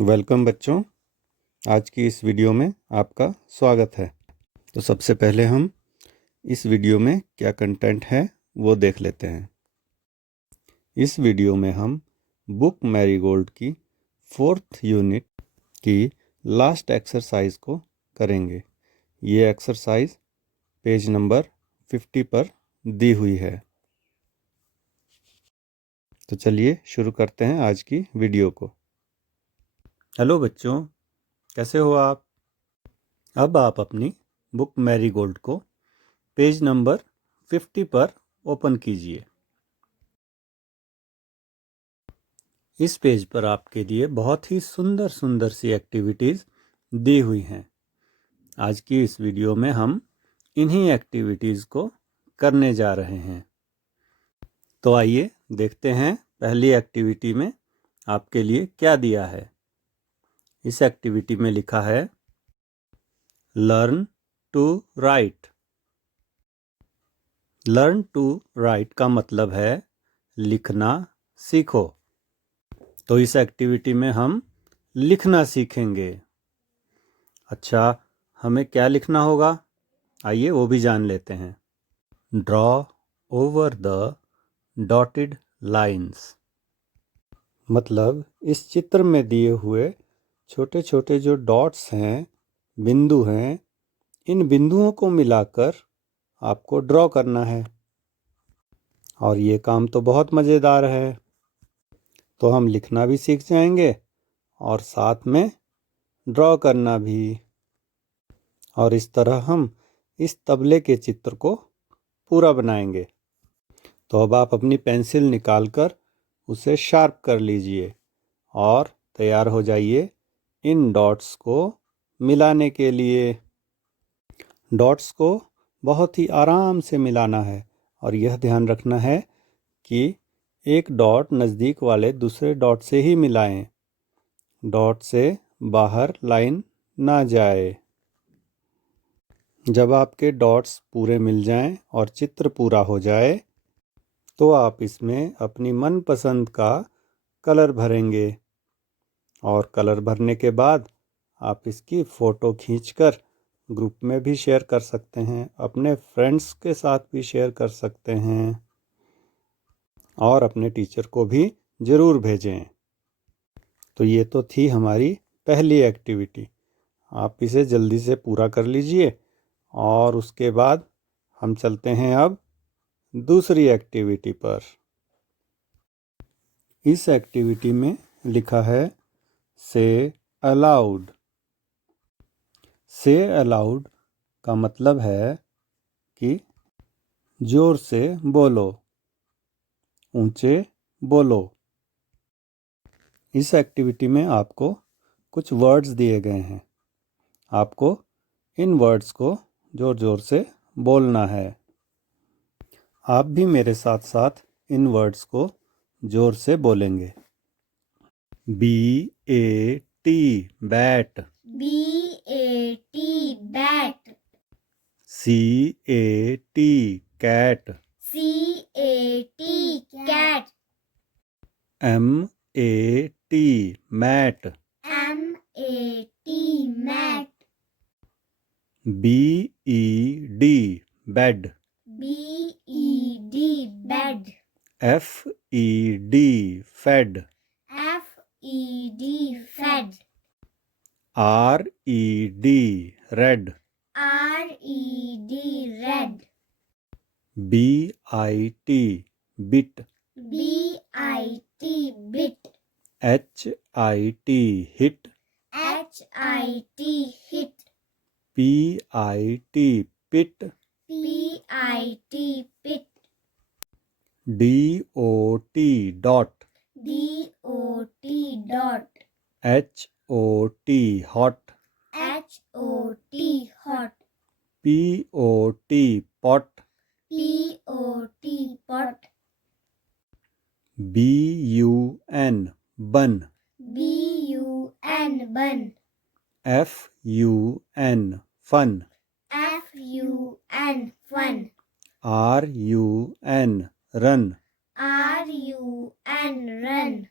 Welcome बच्चों। आज की इस वीडियो में आपका स्वागत है। तो सबसे पहले हम इस वीडियो में क्या कंटेंट है वो देख लेते हैं। इस वीडियो में हम बुक मैरीगोल्ड की 4th यूनिट की लास्ट एक्सरसाइज को करेंगे। ये एक्सरसाइज पेज नंबर 50 पर दी हुई है। तो चलिए शुरू करते हैं आज की वीडियो को। हेलो बच्चों, कैसे हो आप? अब आप अपनी बुक मैरीगोल्ड को पेज नंबर 50 पर ओपन कीजिए। इस पेज पर आपके लिए बहुत ही सुंदर सुंदर सी एक्टिविटीज़ दी हुई हैं। आज की इस वीडियो में हम इन्हीं एक्टिविटीज़ को करने जा रहे हैं। तो आइए देखते हैं पहली एक्टिविटी में आपके लिए क्या दिया है। इस एक्टिविटी में लिखा है learn to write. Learn to write का मतलब है लिखना सीखो। तो इस एक्टिविटी में हम लिखना सीखेंगे। अच्छा, हमें क्या लिखना होगा? आइए वो भी जान लेते हैं। Draw over the dotted lines. मतलब इस चित्र में दिए हुए छोटे छोटे जो डॉट्स हैं, बिंदु हैं, इन बिंदुओं को मिलाकर आपको ड्रॉ करना है। और ये काम तो बहुत मज़ेदार है। तो हम लिखना भी सीख जाएंगे और साथ में ड्रॉ करना भी। और इस तरह हम इस तबले के चित्र को पूरा बनाएंगे। तो अब आप अपनी पेंसिल निकालकर उसे शार्प कर लीजिए और तैयार हो जाइए इन डॉट्स को मिलाने के लिए। डॉट्स को बहुत ही आराम से मिलाना है और यह ध्यान रखना है कि एक डॉट नज़दीक वाले दूसरे डॉट से ही मिलाएं। डॉट से बाहर लाइन ना जाए। जब आपके डॉट्स पूरे मिल जाएं और चित्र पूरा हो जाए तो आप इसमें अपनी मनपसंद का कलर भरेंगे। और कलर भरने के बाद आप इसकी फ़ोटो खींचकर ग्रुप में भी शेयर कर सकते हैं, अपने फ्रेंड्स के साथ भी शेयर कर सकते हैं और अपने टीचर को भी ज़रूर भेजें। तो ये तो थी हमारी पहली एक्टिविटी। आप इसे जल्दी से पूरा कर लीजिए और उसके बाद हम चलते हैं अब दूसरी एक्टिविटी पर। इस एक्टिविटी में लिखा है से अलाउड। से अलाउड का मतलब है कि जोर से बोलो, ऊंचे बोलो। इस एक्टिविटी में आपको कुछ वर्ड्स दिए गए हैं। आपको इन वर्ड्स को जोर जोर से बोलना है। आप भी मेरे साथ साथ इन वर्ड्स को जोर से बोलेंगे। B-A-T bat. B-A-T bat. C-A-T cat. C-A-T cat. M-A-T mat. M-A-T mat. B-E-D bed. B-E-D bed. F-E-D fed. F-E-D fed. R-E-D red. R-E-D red. B-I-T bit. B-I-T bit. H-I-T hit. H-I-T hit. P-I-T pit. P-I-T pit. D-O-T dot. D-O-T dot. H-O-T hot. H-O-T hot. P-O-T pot. P-O-T pot. B-U-N bun. B-U-N bun. F-U-N fun. F-U-N fun. R-U-N run. R-U-N run.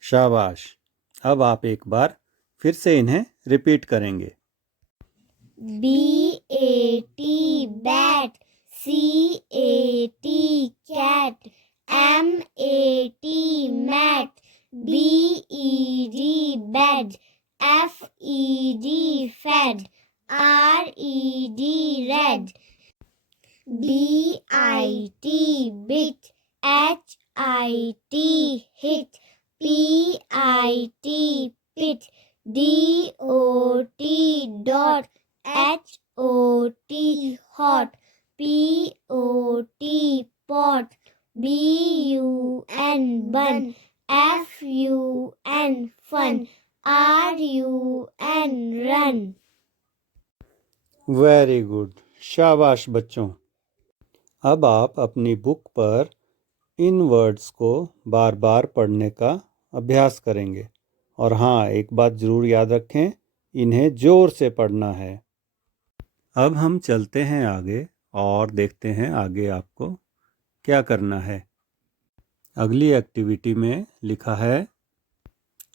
शाबाश। अब आप एक बार फिर से इन्हें repeat करेंगे। BAT bat, CAT cat, MAT mat, BED bed, FED fed, RED red, BIT bit, HIT hit, PIT pit, DOT dot, HOT hot, POT pot, BUN bun, FUN fun, RUN run. Very good, शाबाश बच्चों। अब आप अपनी book पर इन words को बार बार पढ़ने का अभ्यास करेंगे। और हाँ, एक बात ज़रूर याद रखें, इन्हें ज़ोर से पढ़ना है। अब हम चलते हैं आगे और देखते हैं आगे आपको क्या करना है। अगली एक्टिविटी में लिखा है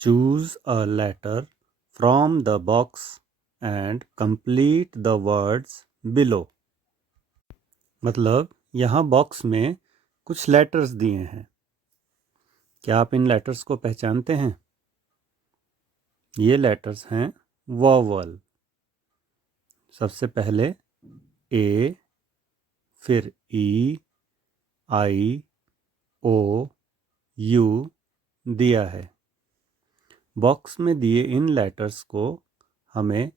choose a letter from the box and complete the words below. मतलब यहाँ बॉक्स में कुछ लेटर्स दिए हैं। क्या आप इन लेटर्स को पहचानते हैं? ये लेटर्स हैं वॉवल। सबसे पहले ए, फिर ई, आई, ओ, यू दिया है। बॉक्स में दिए इन लेटर्स को हमें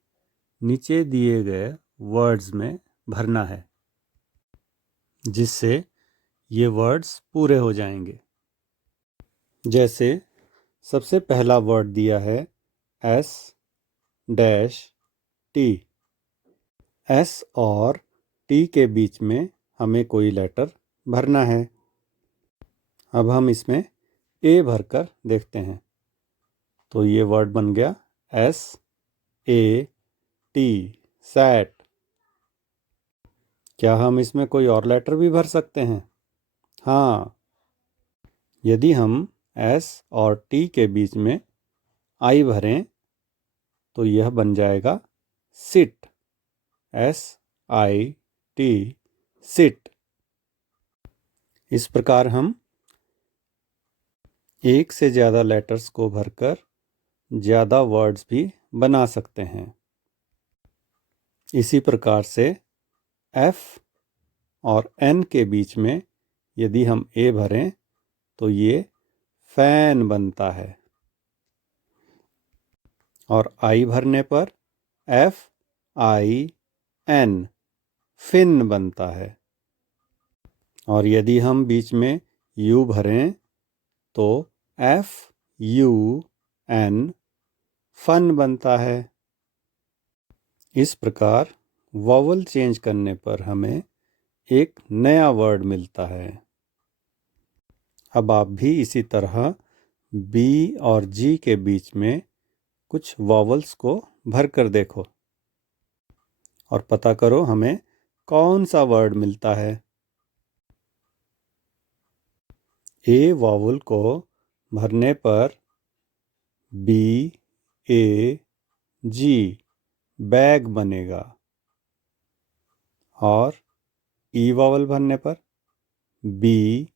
नीचे दिए गए वर्ड्स में भरना है, जिससे ये वर्ड्स पूरे हो जाएंगे। जैसे सबसे पहला वर्ड दिया है एस डैश टी। एस और टी के बीच में हमें कोई लेटर भरना है। अब हम इसमें ए भरकर देखते हैं। तो ये वर्ड बन गया एस ए टी, सैट। क्या हम इसमें कोई और लेटर भी भर सकते हैं? हाँ, यदि हम एस और टी के बीच में आई भरें तो यह बन जाएगा सिट, SIT, सिट। इस प्रकार हम एक से ज़्यादा लेटर्स को भरकर ज़्यादा वर्ड्स भी बना सकते हैं। इसी प्रकार से F और N के बीच में यदि हम A भरें तो ये फैन बनता है, और I भरने पर FIN, फिन बनता है। और यदि हम बीच में U भरें तो FUN, फन बनता है। इस प्रकार वॉवल चेंज करने पर हमें एक नया वर्ड मिलता है। अब आप भी इसी तरह B और G के बीच में कुछ वॉवल्स को भर कर देखो और पता करो हमें कौन सा वर्ड मिलता है। ए वॉवल को भरने पर BAG, बैग बनेगा। और ई वॉवल भरने पर BEG,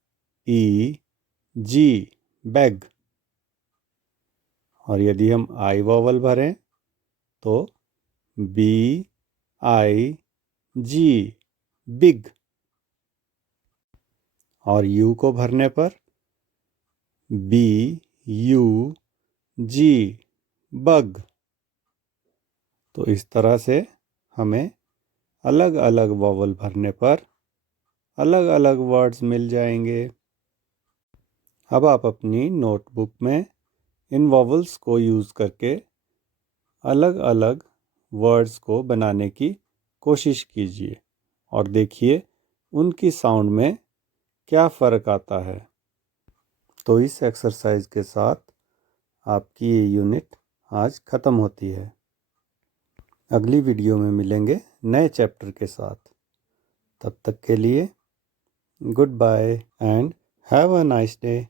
बैग। और यदि हम आई वॉवल भरें तो BIG, बिग। और यू को भरने पर BUG, बग। तो इस तरह से हमें अलग अलग वॉवल भरने पर अलग अलग वर्ड्स मिल जाएंगे। अब आप अपनी नोटबुक में इन वॉवल्स को यूज़ करके अलग अलग वर्ड्स को बनाने की कोशिश कीजिए और देखिए उनकी साउंड में क्या फ़र्क आता है। तो इस एक्सरसाइज के साथ आपकी ये यूनिट आज ख़त्म होती है। अगली वीडियो में मिलेंगे नए चैप्टर के साथ। तब तक के लिए goodbye and have a nice day.